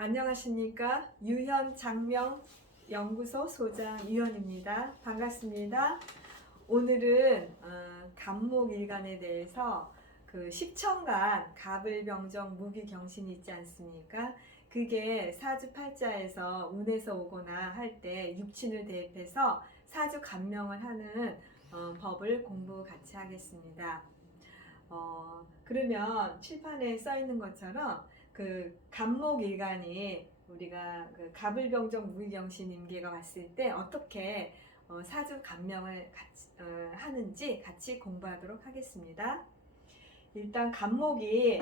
안녕하십니까. 유현 장명 연구소 소장 유현입니다. 반갑습니다. 오늘은 갑목일간에 대해서 그 십천간 갑을병정 무기경신이 있지 않습니까? 그게 사주팔자에서 운에서 오거나 할 때 육친을 대입해서 사주갑명을 하는 법을 공부 같이 하겠습니다. 그러면 칠판에 써 있는 것처럼 그 갑목일간이 우리가 그 갑을병정 무기경신 임계가 왔을 때 어떻게 사주 갑명을 같이, 하는지 같이 공부하도록 하겠습니다. 일단 갑목이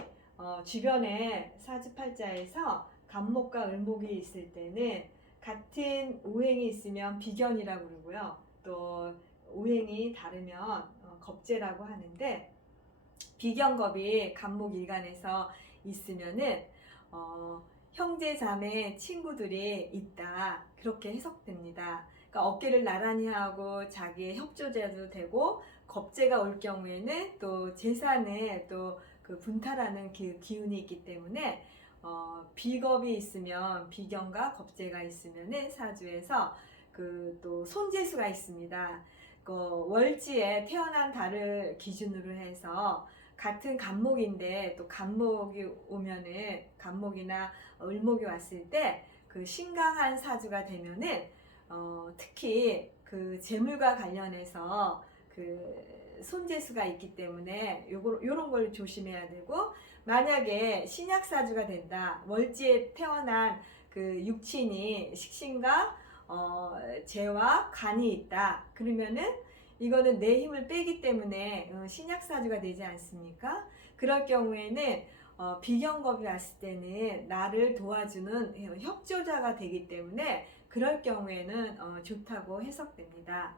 주변에 사주팔자에서 갑목과 을목이 있을 때는 같은 오행이 있으면 비견이라고 그러고요. 또 오행이 다르면 겁재라고 하는데 비견겁이 갑목일간에서 있으면은 형제 자매 친구들이 있다 그렇게 해석됩니다. 그러니까 어깨를 나란히 하고 자기의 협조자도 되고 겁재가 올 경우에는 또 재산에 또 그 분탈하는 기운이 있기 때문에 비겁이 있으면 비견과 겁재가 있으면은 사주에서 그 또 손재수가 있습니다. 그 월지에 태어난 달을 기준으로 해서 같은 갑목인데 또 갑목이 오면은 갑목이나 을목이 왔을 때 그 신강한 사주가 되면은 특히 그 재물과 관련해서 그 손재수가 있기 때문에 요런 걸 조심해야 되고, 만약에 신약사주가 된다, 월지에 태어난 그 육친이 식신과 재와 간이 있다 그러면은 이거는 내 힘을 빼기 때문에 신약사주가 되지 않습니까? 그럴 경우에는 비견겁이 왔을 때는 나를 도와주는 협조자가 되기 때문에 그럴 경우에는 좋다고 해석됩니다.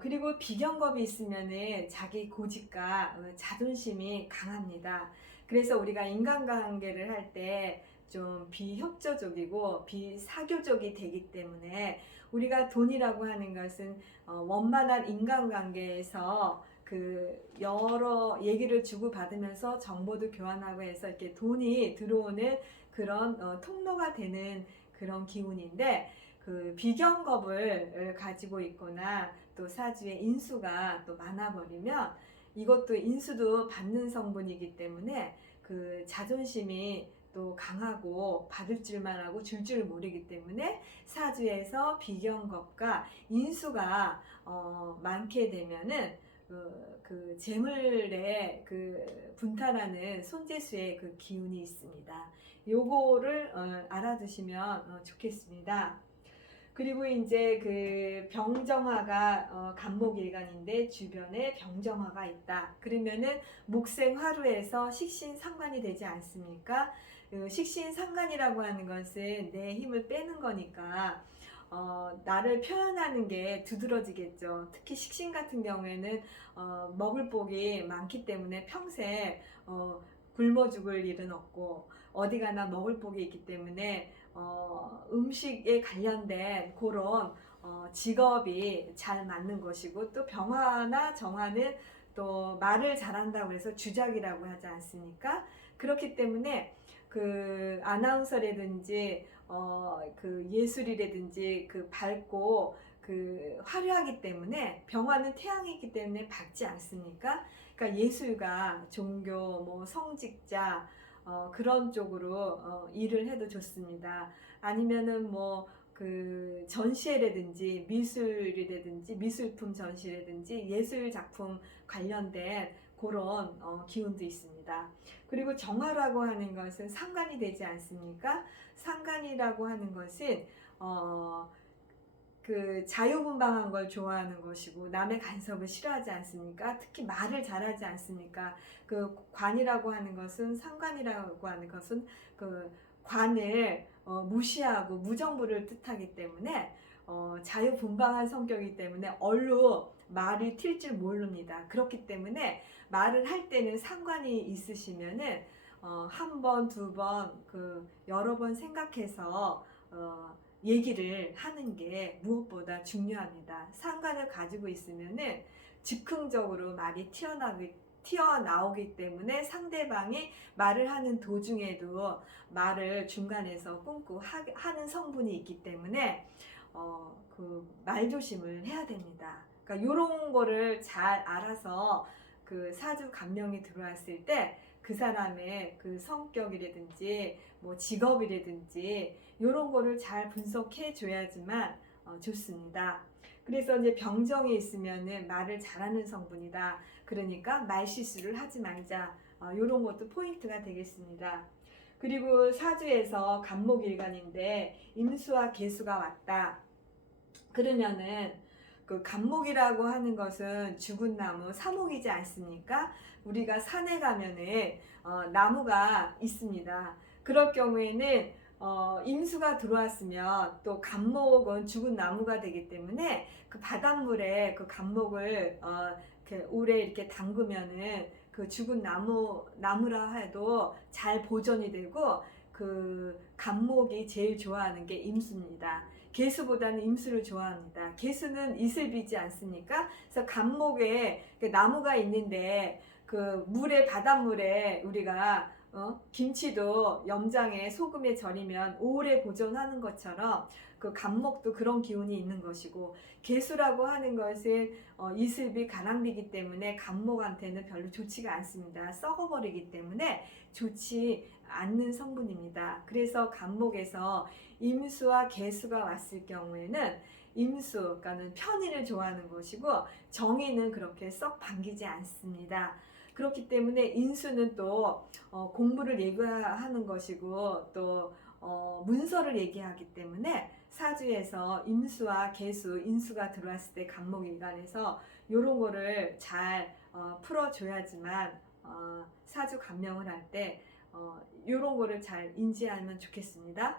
그리고 비견겁이 있으면은 자기 고집과 자존심이 강합니다. 그래서 우리가 인간관계를 할 때 좀 비협조적이고 비사교적이 되기 때문에 우리가 돈이라고 하는 것은 원만한 인간관계에서 그 여러 얘기를 주고받으면서 정보도 교환하고 해서 이렇게 돈이 들어오는 그런 통로가 되는 그런 기운인데, 그 비견겁을 가지고 있거나 또 사주에 인수가 또 많아버리면 이것도 인수도 받는 성분이기 때문에 그 자존심이 또 강하고 받을 줄만 하고 줄 줄 모르기 때문에 사주에서 비견겁과 인수가 많게 되면은 그 재물에 그 분탈하는 손재수의 그 기운이 있습니다. 요거를 알아두시면 좋겠습니다. 그리고 이제 그 병정화가 갑목일간인데 주변에 병정화가 있다 그러면은 목생화루에서 식신상관이 되지 않습니까? 식신상관이라고 하는 것은 내 힘을 빼는 거니까 나를 표현하는 게 두드러지겠죠. 특히 식신 같은 경우에는 먹을 복이 많기 때문에 평생 굶어 죽을 일은 없고 어디 가나 먹을 복이 있기 때문에 음식에 관련된 그런 직업이 잘 맞는 것이고, 또 병화나 정화는 또 말을 잘한다고 해서 주작이라고 하지 않습니까? 그렇기 때문에 그 아나운서라든지 그 예술이라든지 그 밝고 그 화려하기 때문에 병화는 태양이기 때문에 밝지 않습니까? 그러니까 예술가, 종교, 뭐 성직자 그런 쪽으로 일을 해도 좋습니다. 아니면은 뭐 그 전시회라든지 미술이라든지 미술품 전시라든지 예술 작품 관련된 그런 기운도 있습니다. 그리고 정화라고 하는 것은 상관이 되지 않습니까? 상관이라고 하는 것은 그 자유분방한 걸 좋아하는 것이고 남의 간섭을 싫어하지 않습니까? 특히 말을 잘하지 않습니까? 그 관이라고 하는 것은, 상관이라고 하는 것은 그 관을 무시하고 무정부를 뜻하기 때문에 자유분방한 성격이기 때문에 얼로 말이 튈 줄 모릅니다. 그렇기 때문에 말을 할 때는 상관이 있으시면은 한 번, 두 번, 그 여러 번 생각해서 얘기를 하는 게 무엇보다 중요합니다. 상관을 가지고 있으면은 즉흥적으로 말이 튀어나오기 때문에 상대방이 말을 하는 도중에도 말을 중간에서 끊고 하는 성분이 있기 때문에 그 말조심을 해야 됩니다. 그러니까 이런 거를 잘 알아서 그 사주 감명이 들어왔을 때 그 사람의 그 성격이라든지 뭐 직업이라든지 이런 거를 잘 분석해 줘야지만 좋습니다. 그래서 이제 병정이 있으면은 말을 잘하는 성분이다. 그러니까 말 실수를 하지 말자. 이런 것도 포인트가 되겠습니다. 그리고 사주에서 간목일간인데 임수와 계수가 왔다. 그러면은 그 간목이라고 하는 것은 죽은 나무, 사목이지 않습니까? 우리가 산에 가면은 나무가 있습니다. 그럴 경우에는 임수가 들어왔으면 또 간목은 죽은 나무가 되기 때문에 그 바닷물에 그 간목을 이렇게 오래 이렇게 담그면은 그 죽은 나무라 해도 잘 보존이 되고 그 간목이 제일 좋아하는 게 임수입니다. 개수보다는 임수를 좋아합니다. 개수는 이슬비지 않습니까? 그래서 간목에 나무가 있는데 그 바닷물에 우리가 김치도 염장에 소금에 절이면 오래 보존하는 것처럼 그 간목도 그런 기운이 있는 것이고, 개수라고 하는 것은 이슬비 가랑비이기 때문에 간목한테는 별로 좋지가 않습니다. 썩어버리기 때문에 좋지 않는 성분입니다. 그래서 간목에서 임수와 계수가 왔을 경우에는 임수, 그러니까는 편의를 좋아하는 것이고 정의는 그렇게 썩 반기지 않습니다. 그렇기 때문에 인수는 또 공부를 얘기하는 것이고 또 문서를 얘기하기 때문에 사주에서 임수와 계수, 인수가 들어왔을 때 간목일간에서 이런 거를 잘 풀어줘야지만 사주 감명을 할 때 이런 거를 잘 인지하면 좋겠습니다.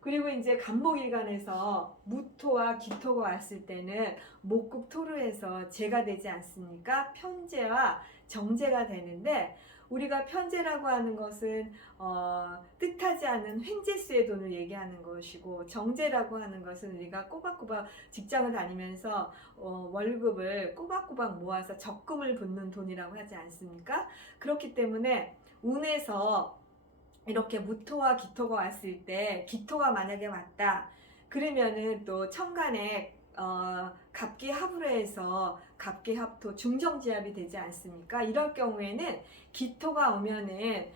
그리고 이제 간목일간에서 무토와 기토가 왔을 때는 목국토르에서 재가 되지 않습니까? 편재와 정재가 되는데, 우리가 편재라고 하는 것은 뜻하지 않은 횡재수의 돈을 얘기하는 것이고, 정재라고 하는 것은 우리가 꼬박꼬박 직장을 다니면서 월급을 꼬박꼬박 모아서 적금을 붓는 돈이라고 하지 않습니까? 그렇기 때문에 운에서 이렇게 무토와 기토가 왔을 때, 기토가 만약에 왔다 그러면은 또 천간에 갑기합으로 해서 갑기합토 중정지합이 되지 않습니까? 이럴 경우에는 기토가 오면은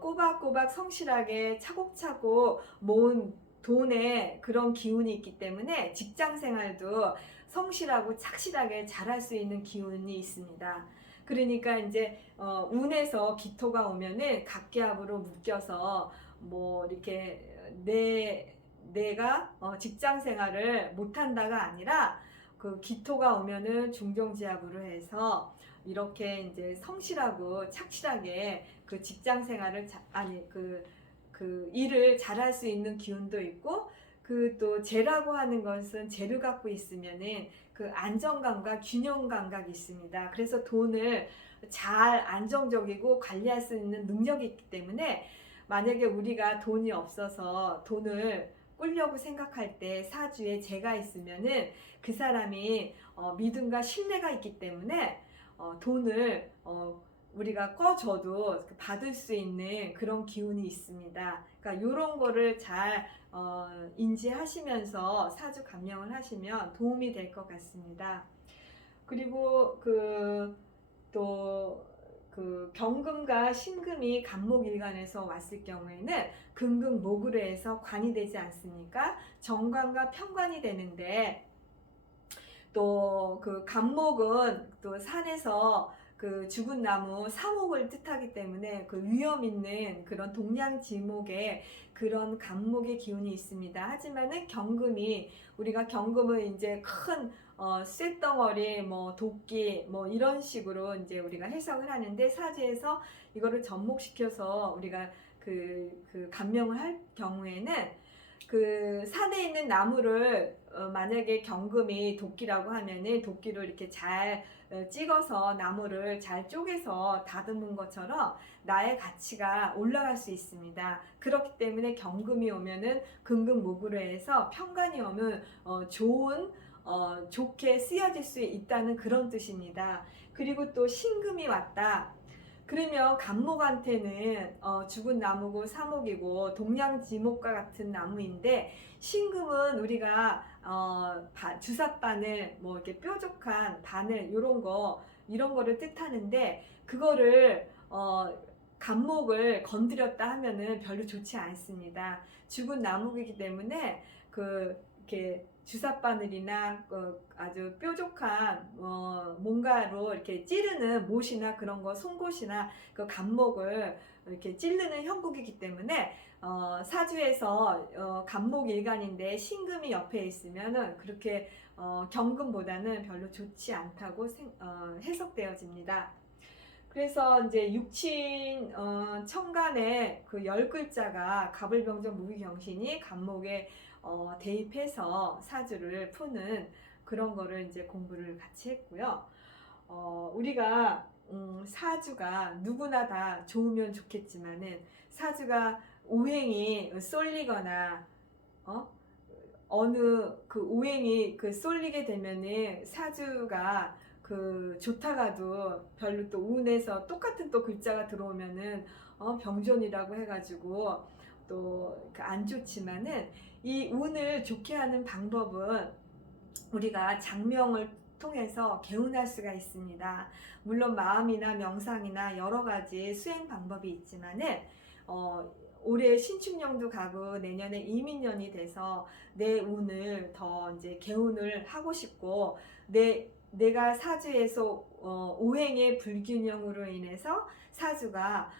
꼬박꼬박 성실하게 차곡차곡 모은 돈의 그런 기운이 있기 때문에 직장생활도 성실하고 착실하게 잘할 수 있는 기운이 있습니다. 그러니까 이제 운에서 기토가 오면은 갑기합으로 묶여서 뭐 이렇게 내가 직장 생활을 못한다가 아니라 그 기토가 오면은 중정지합으로 해서 이렇게 이제 성실하고 착실하게 그 직장 생활을 그 일을 잘할 수 있는 기운도 있고, 그 또 재라고 하는 것은 재를 갖고 있으면은 그 안정감과 균형 감각이 있습니다. 그래서 돈을 잘 안정적이고 관리할 수 있는 능력이 있기 때문에 만약에 우리가 돈이 없어서 돈을 꾸려고 생각할 때 사주에 재가 있으면은 그 사람이 믿음과 신뢰가 있기 때문에 돈을 우리가 꺼줘도 받을 수 있는 그런 기운이 있습니다. 그러니까 이런 거를 잘 인지하시면서 사주 감명을 하시면 도움이 될 것 같습니다. 그리고 그 경금과 신금이 간목일간에서 왔을 경우에는 금금목으로 해서 관이 되지 않습니까? 정관과 편관이 되는데, 또 그 간목은 또 산에서 그 죽은 나무 사목을 뜻하기 때문에 그 위험 있는 그런 동량지목의 그런 간목의 기운이 있습니다. 하지만은 경금이, 우리가 경금을 이제 큰 쇳덩어리, 뭐 도끼, 뭐 이런 식으로 이제 우리가 해석을 하는데, 사주에서 이거를 접목시켜서 우리가 그 감명을 할 경우에는 그 산에 있는 나무를 만약에 경금이 도끼라고 하면은 도끼로 이렇게 잘 찍어서 나무를 잘 쪼개서 다듬은 것처럼 나의 가치가 올라갈 수 있습니다. 그렇기 때문에 경금이 오면은 금금목으로 해서 편관이 오면 좋게 쓰여질 수 있다는 그런 뜻입니다. 그리고 또 신금이 왔다. 그러면 간목한테는 죽은 나무고 사목이고 동양지목과 같은 나무인데, 신금은 우리가 주삿바늘, 뭐 이렇게 뾰족한 바늘 이런 거를 뜻하는데, 그거를 간목을 건드렸다 하면은 별로 좋지 않습니다. 죽은 나무이기 때문에 이렇게 주삿바늘이나 아주 뾰족한 뭔가로 이렇게 찌르는 못이나 그런 거, 송곳이나 그 간목을 이렇게 찌르는 형국이기 때문에 사주에서 간목일간인데 신금이 옆에 있으면은 그렇게 경금보다는 별로 좋지 않다고 해석되어집니다. 그래서 이제 육친 천간에 그 10글자가 갑을병정 무기경신이 간목에 대입해서 사주를 푸는 그런 거를 이제 공부를 같이 했고요. 우리가 사주가 누구나 다 좋으면 좋겠지만은, 사주가 오행이 쏠리거나 어느 그 오행이 쏠리게 되면은 사주가 좋다가도 별로 또 운에서 똑같은 또 글자가 들어오면은 병존이라고 해가지고 또 안 좋지만은, 이 운을 좋게 하는 방법은 우리가 장명을 통해서 개운할 수가 있습니다. 물론 마음이나 명상이나 여러 가지 수행 방법이 있지만은 올해 신축년도 가고 내년에 이민년이 돼서 내 운을 더 이제 개운을 하고 싶고, 내가 사주에서 오행의 불균형으로 인해서 사주가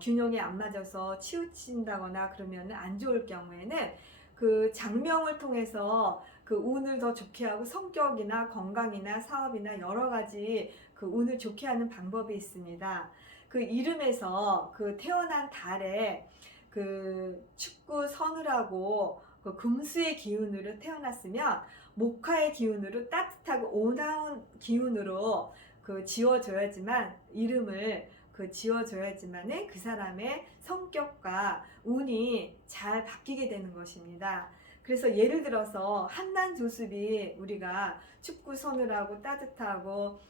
균형이 안 맞아서 치우친다거나 그러면 안 좋을 경우에는 그 장명을 통해서 그 운을 더 좋게 하고, 성격이나 건강이나 사업이나 여러 가지 그 운을 좋게 하는 방법이 있습니다. 그 이름에서 그 태어난 달에 그 축구 서늘하고 그 금수의 기운으로 태어났으면 목화의 기운으로 따뜻하고 온화한 기운으로 지어줘야지만, 이름을 지어줘야지만은 그 사람의 성격과 운이 잘 바뀌게 되는 것입니다. 그래서 예를 들어서 한난조습이 우리가 춥고 서늘하고 따뜻하고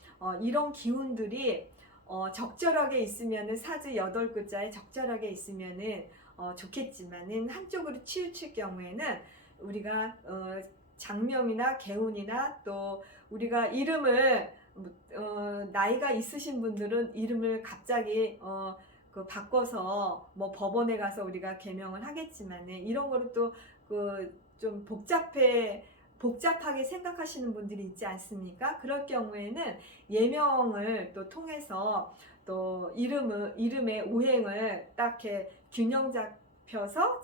이런 기운들이 적절하게 있으면은, 사주 8글자에 적절하게 있으면은 좋겠지만은, 한쪽으로 치우칠 경우에는 우리가 장명이나 개운이나 또 우리가 이름을 나이가 있으신 분들은 이름을 갑자기 바꿔서 뭐 법원에 가서 우리가 개명을 하겠지만은, 이런 거를 또 좀 복잡하게 생각하시는 분들이 있지 않습니까? 그럴 경우에는 예명을 또 통해서 또 이름의 오행을 딱 이렇게 균형 잡혀서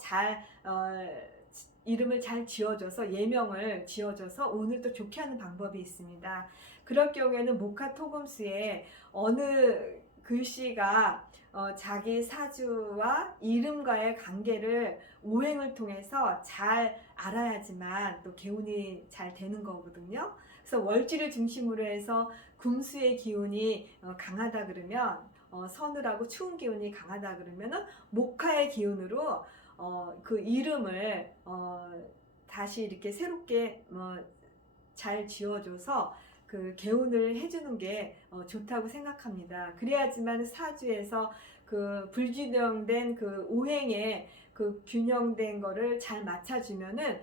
이름을 잘 지어줘서, 예명을 지어줘서 운을 또 좋게 하는 방법이 있습니다. 그럴 경우에는 목화토금수에 어느 글씨가 자기 사주와 이름과의 관계를 오행을 통해서 잘 알아야지만 또 개운이 잘 되는 거거든요. 그래서 월지를 중심으로 해서 금수의 기운이 강하다 그러면, 서늘하고 추운 기운이 강하다 그러면은 목화의 기운으로 그 이름을 다시 이렇게 새롭게 잘 지어줘서 그 개운을 해주는 게 좋다고 생각합니다. 그래야지만 사주에서 그 불균형된 그 오행의 그 균형된 거를 잘 맞춰주면은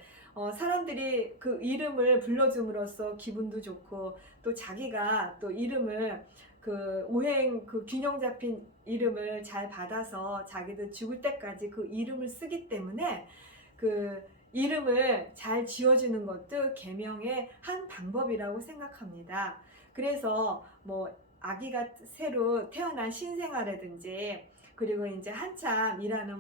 사람들이 그 이름을 불러줌으로써 기분도 좋고, 또 자기가 또 이름을 그 오행 그 균형 잡힌 이름을 잘 받아서 자기도 죽을 때까지 그 이름을 쓰기 때문에, 그 이름을 잘 지어주는 것도 계명의 한 방법이라고 생각합니다. 그래서 뭐 아기가 새로 태어난 신생아라든지, 그리고 이제 한참 일하는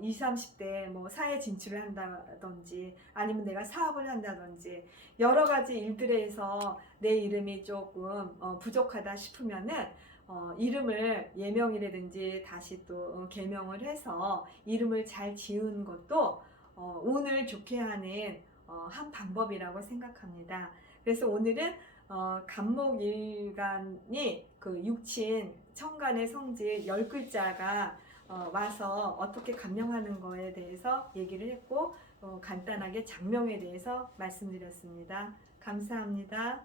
20, 30대 사회 진출을 한다든지, 아니면 내가 사업을 한다든지 여러 가지 일들에서 내 이름이 조금 부족하다 싶으면은 이름을 예명이라든지 다시 또 개명을 해서 이름을 잘 지은 것도 운을 좋게 하는 한 방법이라고 생각합니다. 그래서 오늘은 간목일간이 그 육친 천간의 성질 10글자가 와서 어떻게 감명하는 거에 대해서 얘기를 했고, 간단하게 장명에 대해서 말씀드렸습니다. 감사합니다.